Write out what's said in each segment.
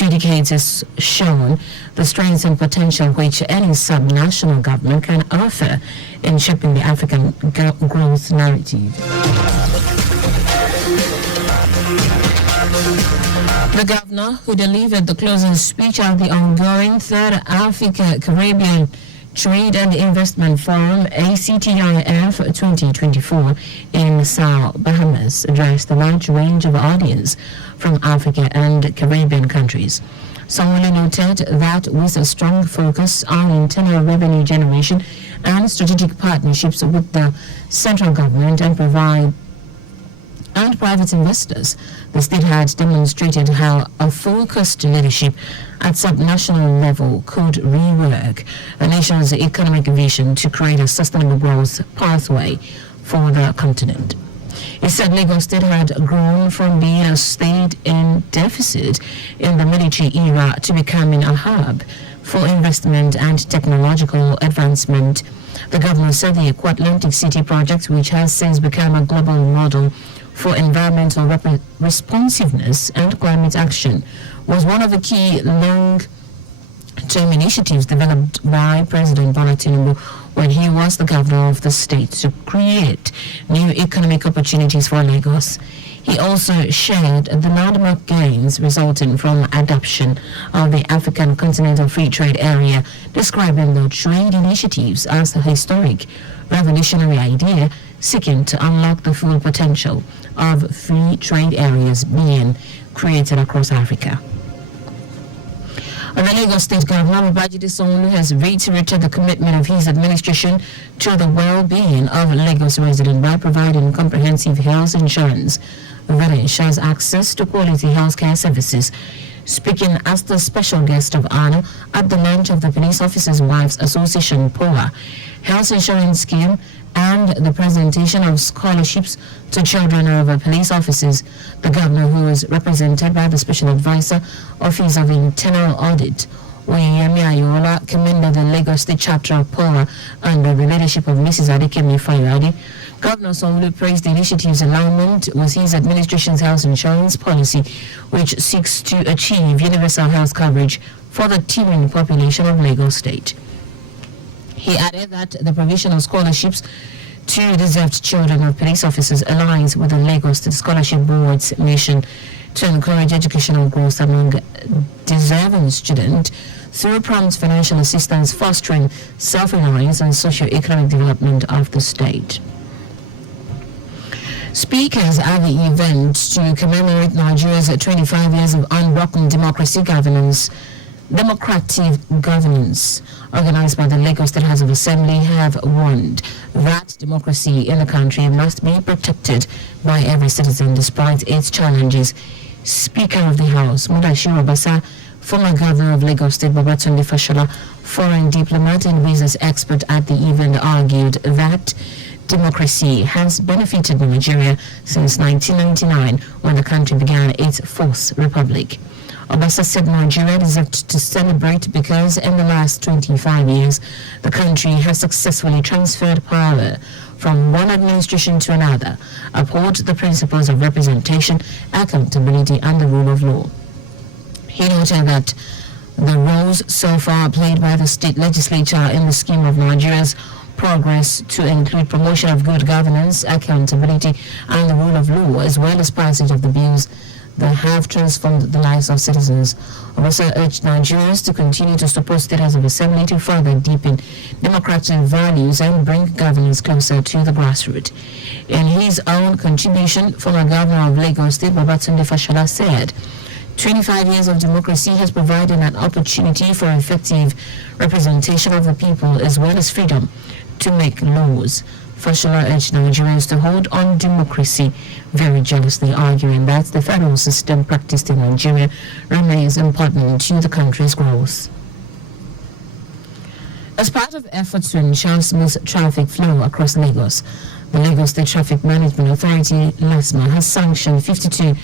2 decades has shown the strengths and potential which any subnational government can offer in shaping the African growth narrative. The governor, who delivered the closing speech at the ongoing Third Africa-Caribbean Trade and Investment Forum ACTIF 2024 in Sao Bahamas, addressed a large range of audience from Africa and Caribbean countries. Songwele noted that with a strong focus on internal revenue generation and strategic partnerships with the central government and private investors, the state had demonstrated how a focused leadership at subnational level could rework the nation's economic vision to create a sustainable growth pathway for the continent. He said Lagos State had grown from being a state in deficit in the military era to becoming a hub for investment and technological advancement. The governor said the Aqua-Atlantic City project, which has since become a global model for environmental responsiveness and climate action, was one of the key long-term initiatives developed by President Bola Tinubu when he was the governor of the state to create new economic opportunities for Lagos. He also shared the landmark gains resulting from adoption of the African Continental Free Trade Area, describing the trade initiatives as a historic, revolutionary idea seeking to unlock the full potential of free trade areas being created across Africa. The Lagos State Governor Babajide Sanwo-Olu has reiterated the commitment of his administration to the well-being of Lagos residents by providing comprehensive health insurance that ensures access to quality healthcare services. Speaking as the special guest of honor at the launch of the Police Officers' Wives Association (POA) health insurance scheme and the presentation of scholarships to children of police officers, the governor, who was represented by the Special Advisor, Office of Internal Audit, Oyeyemi Ayola, commended the Lagos State chapter of POA under the leadership of Mrs. Adekemi Fayode. Governor Sanwo-Olu praised the initiative's alignment with his administration's health insurance policy, which seeks to achieve universal health coverage for the teeming population of Lagos State. He added that the provision of scholarships to deserved children of police officers aligns with the Lagos State Scholarship Board's mission to encourage educational growth among deserving students through prompt financial assistance, fostering self-reliance and socio-economic development of the state. Speakers at the event to commemorate Nigeria's 25 years of unbroken democratic governance, organized by the Lagos State House of Assembly, have warned that democracy in the country must be protected by every citizen despite its challenges. Speaker of the House, Mudashiru Basa, former governor of Lagos State Babatunde Fashola, foreign diplomat and business expert at the event, argued that democracy has benefited Nigeria since 1999, when the country began its fourth republic. Obasa said Nigeria deserved to celebrate because in the last 25 years, the country has successfully transferred power from one administration to another, uphold the principles of representation, accountability, and the rule of law. He noted that the roles so far played by the state legislature in the scheme of Nigeria's progress to include promotion of good governance, accountability, and the rule of law, as well as passage of the bills that have transformed the lives of citizens. Obasa urged Nigerians to continue to support State House of Assembly to further deepen democratic values and bring governance closer to the grassroots. In his own contribution, former governor of Lagos State, Babatunde Fashola, said 25 years of democracy has provided an opportunity for effective representation of the people as well as freedom to make laws. Fashola urged Nigerians to hold on democracy very jealously, arguing that the federal system practiced in Nigeria remains important to the country's growth. As part of efforts to ensure smooth traffic flow across Lagos, the Lagos State Traffic Management Authority, LASMA, has sanctioned 52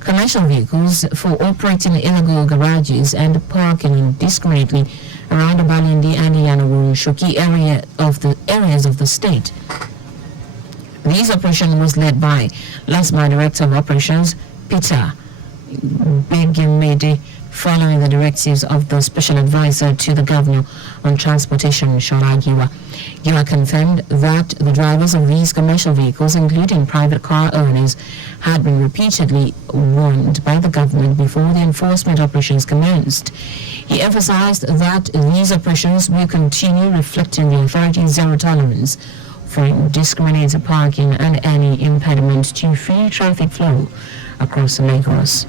commercial vehicles for operating illegal garages and parking indiscriminately around the Balindi and the Yanawuru-Shoki areas of the state. This operation was led by LASMA Director of Operations, Peter Begimede following the directives of the Special Advisor to the Governor on Transportation, Shola Giwa. Giwa confirmed that the drivers of these commercial vehicles, including private car owners, had been repeatedly warned by the government before the enforcement operations commenced. He emphasized that these operations will continue reflecting the authority's zero tolerance for indiscriminate parking and any impediment to free traffic flow across Lagos.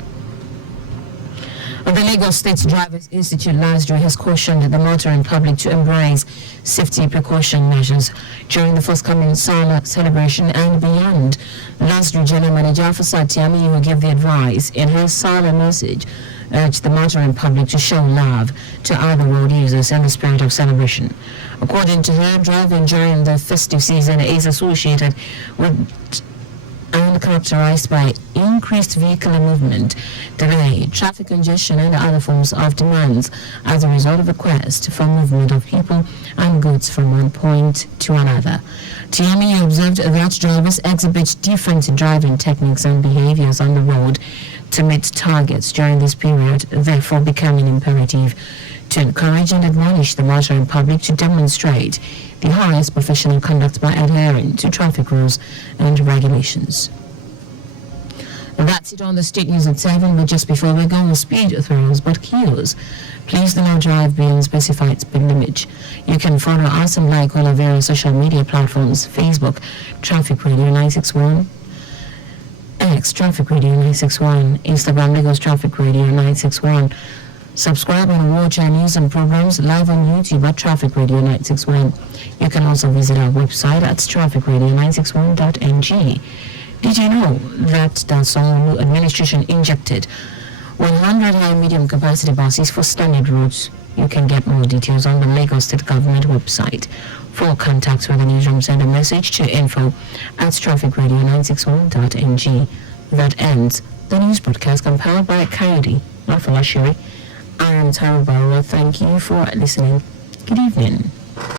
The Lagos State Drivers Institute LASDRI has cautioned the motoring public to embrace safety precaution measures during the forthcoming Salah celebration and beyond. LASDRI General Manager Afasat Tiami, who gave the advice in her Salah message, urged the motoring public to show love to other road users in the spirit of celebration. According to her, driving during the festive season is associated with and characterized by increased vehicular movement, delay, traffic congestion, and other forms of demands as a result of request for movement of people and goods from one point to another. Tiami observed that drivers exhibit different driving techniques and behaviors on the road to meet targets during this period, therefore becoming imperative to encourage and admonish the motoring public to demonstrate the highest professional conduct by adhering to traffic rules and regulations. That's it on the State News at 7, but just before we go on speed throws but cues, please do not drive beyond specified speed limit. You can follow us and like all our various social media platforms: Facebook, Traffic Radio 961, X, Traffic Radio 961, Instagram, Lagos Traffic Radio 961. Subscribe and watch our news and programs live on YouTube at Traffic Radio 961. You can also visit our website at trafficradio961.ng. Did you know that the Sanwo administration injected 100 high medium capacity buses for standard routes? You can get more details on the Lagos State Government website. For contacts with the newsroom, send a message to info@trafficradio961.ng. That ends the news broadcast compiled by Coyote, not for Lashiri. I am Taiwo Baruwa. Thank you for listening. Good evening.